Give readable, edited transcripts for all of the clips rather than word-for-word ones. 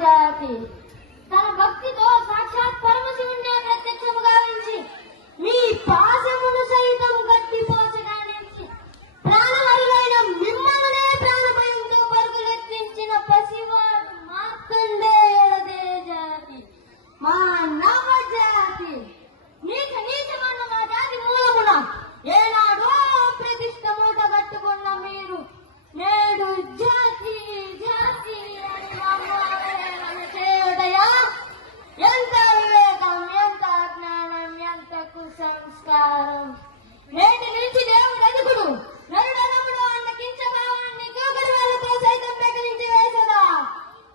జాతి. తన భక్తితో సాక్షాత్ పరమశివుణ్ణే ప్రత్యక్షము గావించి మీ పాశమును సైతం గట్టిపోచగానించి ప్రాణహరులైన మిమ్మల్నే ప్రాణభయంతో పరుగులెత్తించిన పసివాడు మార్కండేయులదే జాతి, మా నవ జాతి. నీచమన్న మా జాతి మూలమున ఏనాడో ప్రతిష్ట మూట కట్టుకున్న మీరు నేడు జాతి జాతి అని చేయడయా? ఎంత వివేకం, ఎంత జ్ఞానం, ఎంత కుసంస్కారం! నేటి నుంచి దేవుడు అదుకుడు నరుడనముడు అన్న కించభావాన్ని గోగుడు వేలతో సైతం పెకలించి వేసదా.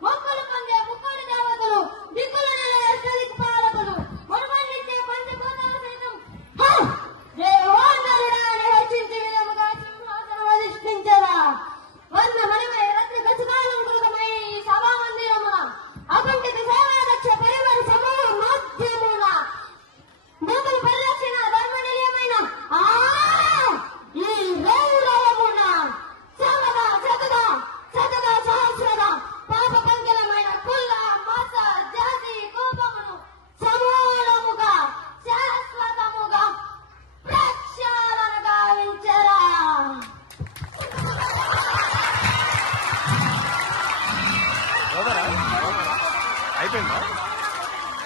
మొక్కులు పొందే ముక్కుడు దేవతలు, దిక్కులు అష్టదిక్ పాలకులు, మనుమన్నిచ్చే పంచభూతాలు సైతం దేవో నరుడా అని హర్షించే విధముగా సింహాసనం అధిష్ఠించదా. వర్ణ మనమై రత్న గజకాలంకృతమై ఈ సభా మందిరమున అకుంఠిత సేవాదక్ష పరివార సమూహ మాధ్యమున భూముల పరిరక్షణ ధర్మ నిలయమైన ఈ రౌరవమున సతదా సహస్రద పాప పంకలమైన కుల మత జాతి కోపమును సమూలముగా శాశ్వతముగా ప్రక్షాళన గావించరా.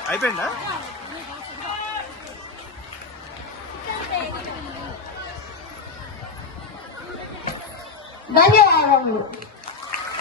అయిపోయిందా? ధన్యవాదములు.